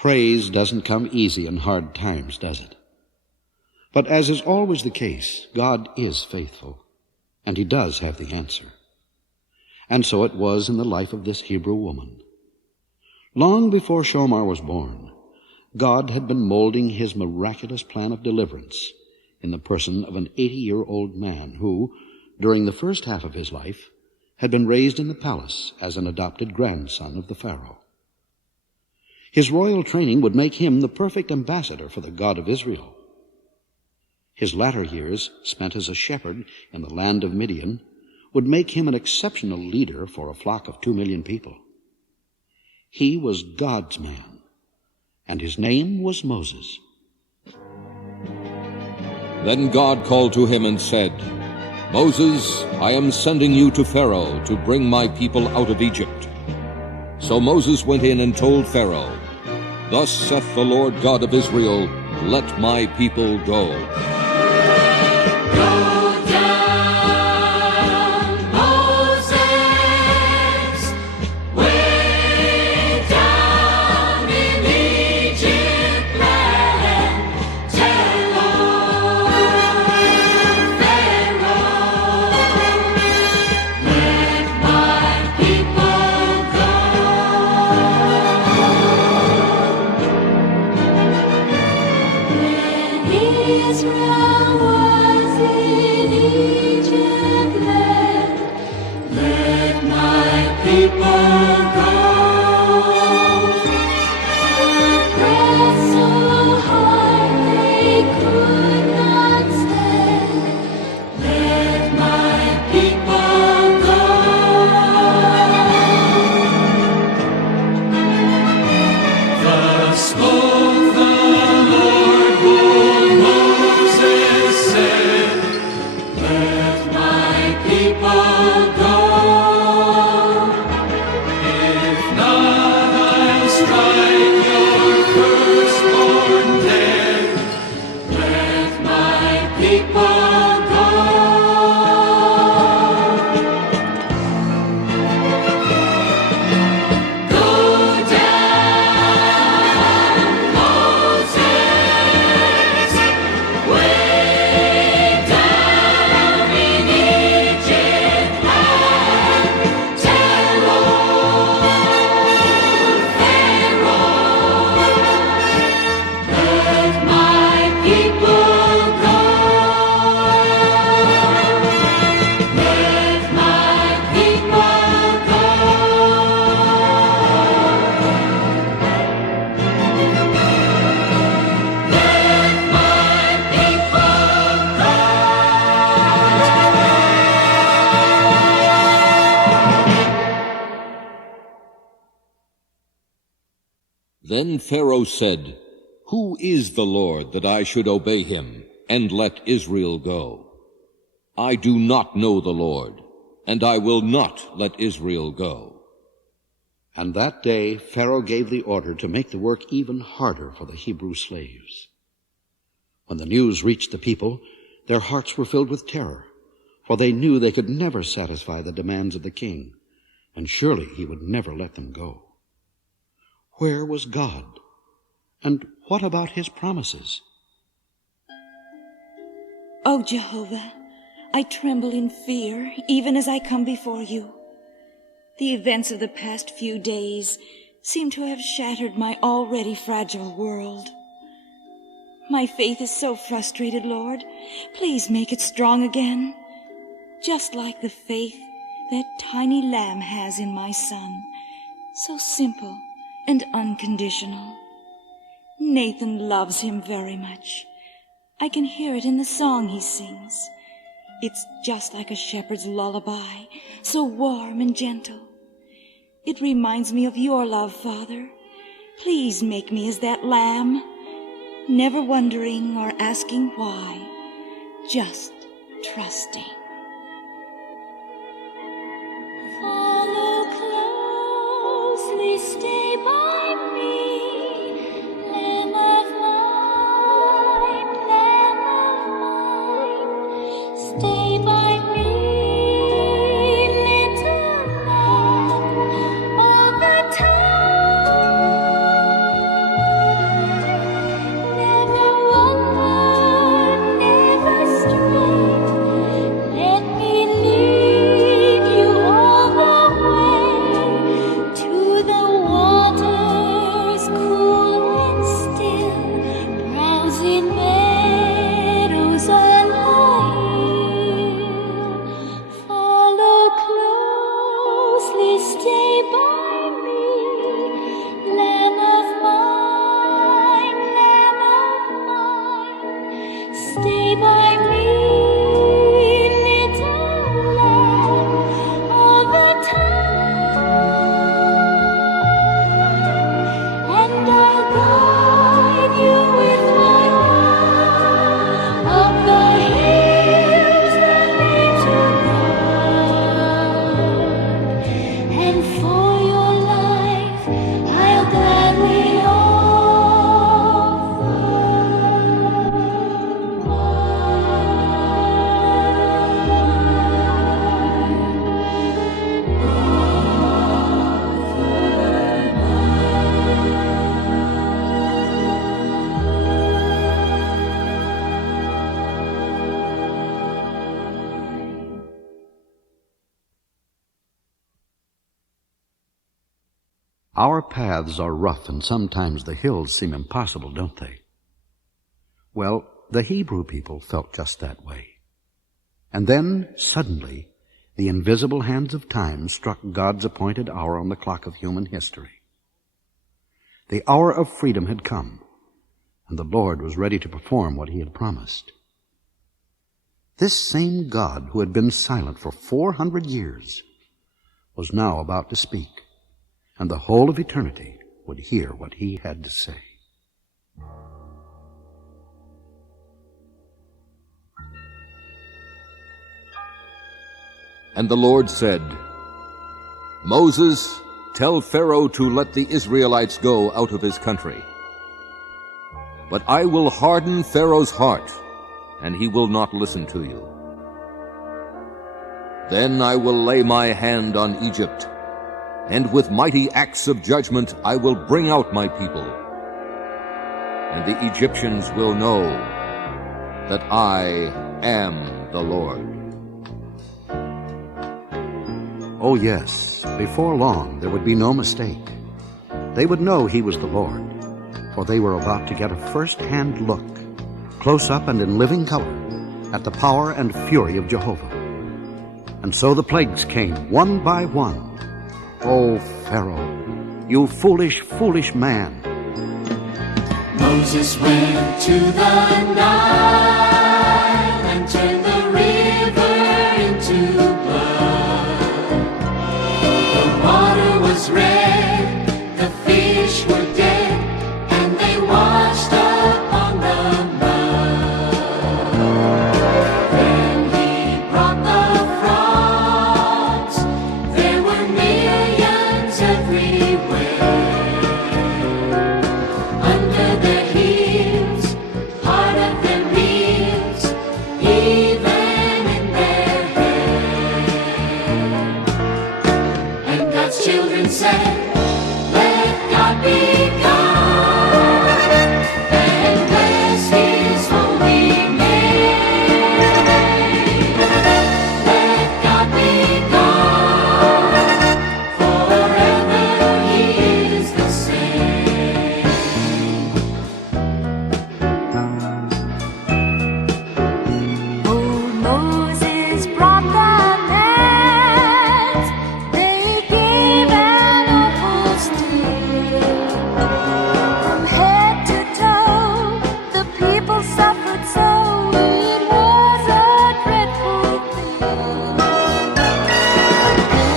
Praise doesn't come easy in hard times, does it? But as is always the case, God is faithful, and he does have the answer. And so it was in the life of this Hebrew woman. Long before Shomar was born, God had been molding his miraculous plan of deliverance in the person of an 80-year-old man who, during the first half of his life, had been raised in the palace as an adopted grandson of the Pharaoh. His royal training would make him the perfect ambassador for the God of Israel. His latter years, spent as a shepherd in the land of Midian, would make him an exceptional leader for a flock of 2 million people. He was God's man, and his name was Moses. Then God called to him and said, "Moses, I am sending you to Pharaoh to bring my people out of Egypt." So Moses went in and told Pharaoh, "Thus saith the Lord God of Israel, let my people go." Then Pharaoh said, "Who is the Lord that I should obey him and let Israel go? I do not know the Lord, and I will not let Israel go." And that day Pharaoh gave the order to make the work even harder for the Hebrew slaves. When the news reached the people, their hearts were filled with terror, for they knew they could never satisfy the demands of the king, and surely he would never let them go. Where was God? And what about his promises? O Jehovah, I tremble in fear even as I come before you. The events of the past few days seem to have shattered my already fragile world. My faith is so frustrated, Lord. Please make it strong again, just like the faith that tiny lamb has in my son, so simple and unconditional. Nathan loves him very much. I can hear it in the song he sings. It's just like a shepherd's lullaby, so warm and gentle. It reminds me of your love, Father. Please make me as that lamb, never wondering or asking why, just trusting. Follow closely, stay by me, Lamb of mine, Lamb of mine. Stay by me, little lamb, all the time. Our paths are rough, and sometimes the hills seem impossible, don't they? Well, the Hebrew people felt just that way. And then, suddenly, the invisible hands of time struck God's appointed hour on the clock of human history. The hour of freedom had come, and the Lord was ready to perform what he had promised. This same God who had been silent for 400 years was now about to speak, and the whole of eternity would hear what he had to say. And the Lord said, Moses, tell Pharaoh to let the Israelites go out of his country. But I will harden Pharaoh's heart, and he will not listen to you. Then I will lay my hand on Egypt, and with mighty acts of judgment I will bring out my people. And the Egyptians will know that I am the Lord. Oh yes, before long there would be no mistake. They would know he was the Lord, for they were about to get a first-hand look, close up and in living color, at the power and fury of Jehovah. And so the plagues came, one by one. Oh, Pharaoh, you foolish, foolish man. Moses went to the Nile and turned the river into blood. The water was red, the fish were dead, and they washed upon the mud. Then he brought the frogs, there were millions everywhere. Under their heels, part of their meals, even in their hair. And God's children said, let God be God, and bless his holy name. Let God be God, forever he is the same. Old Moses brought the nets. They gave an awful stare. From head to toe, the people suffered so. It was a dreadful thing.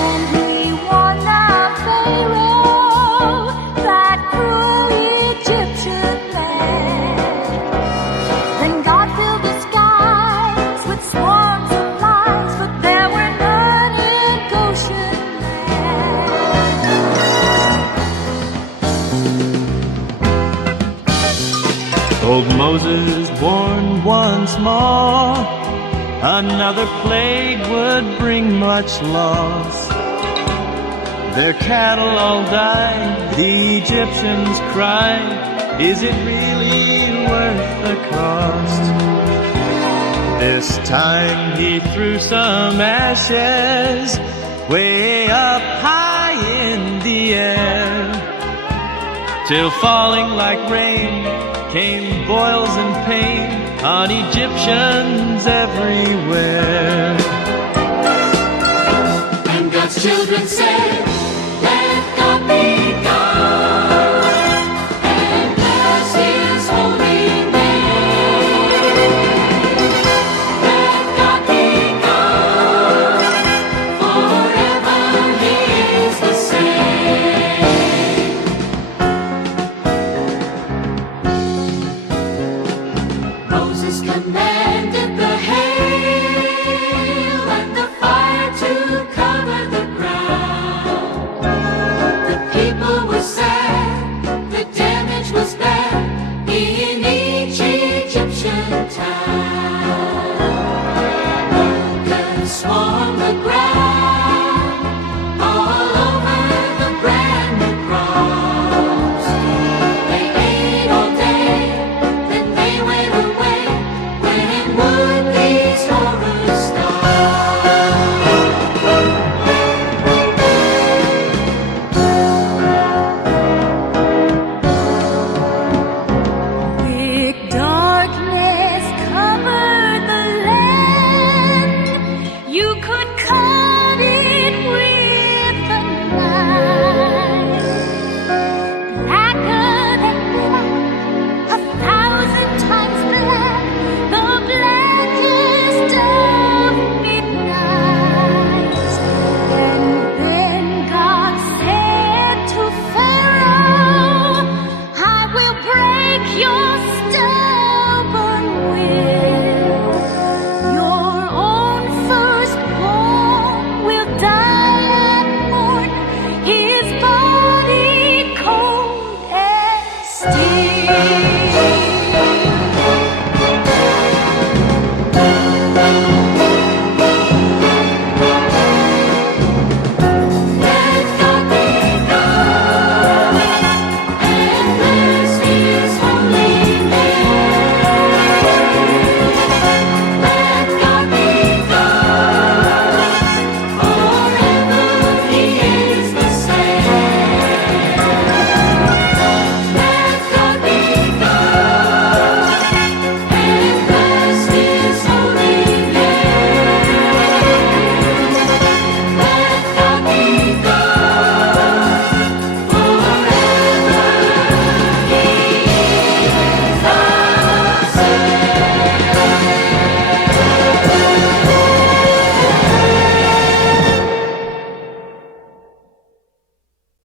And he warned the Pharaoh, that cruel Egyptian man. Then God filled the skies with swarms of flies, but there were none in Goshen land. Old Moses warned once more, another plague would bring much loss. Their cattle all died, the Egyptians cried, is it really worth the cost? This time he threw some ashes way up high in the air, till falling like rain came boils and pain on Egyptians everywhere. And God's children said,